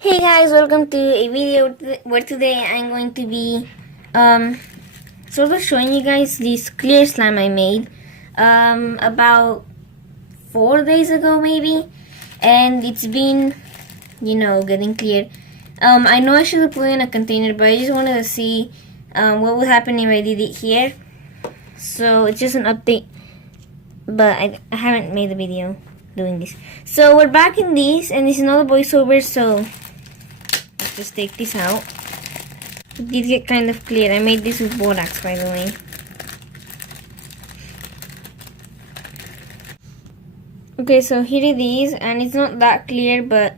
Hey guys, welcome to a video where today I'm going to be sort of showing you guys this clear slime I made about 4 days ago maybe, and it's been, getting clear. I know I should have put it in a container, but I just wanted to see what would happen if I did it here. So it's just an update, but I haven't made a video doing this. So we're back in this, and this is not a voiceover, so let's just take this out. It did get kind of clear. I made this with borax, by the way. Okay, so here it is, and it's not that clear, but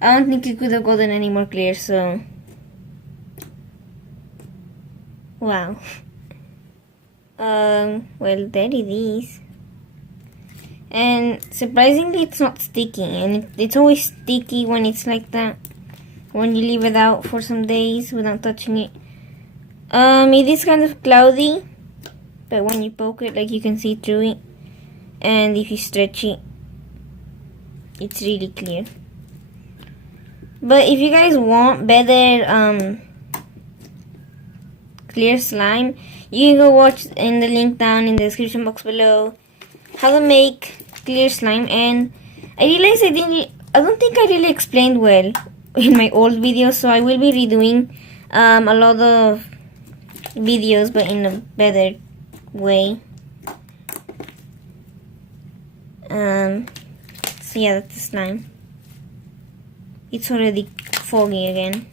I don't think it could have gotten any more clear, so wow. Well, there it is. And surprisingly, it's not sticky, and it's always sticky when it's like that, when you leave it out for some days without touching it. It is kind of cloudy, but when you poke it, like, you can see through it, and if you stretch it, it's really clear. But if you guys want better clear slime, you can go watch in the link down in the description box below how to make clear slime. And I realized I don't think I really explained well in my old videos, so I will be redoing a lot of videos, but in a better way. So yeah, that's the slime. It's already foggy again.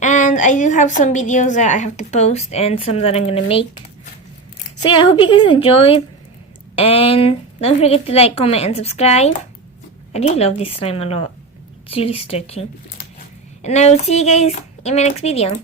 And I do have some videos that I have to post and some that I'm gonna make. So yeah, I hope you guys enjoyed. And don't forget to like, comment, and subscribe. I really love this slime a lot. It's really stretchy. And I will see you guys in my next video.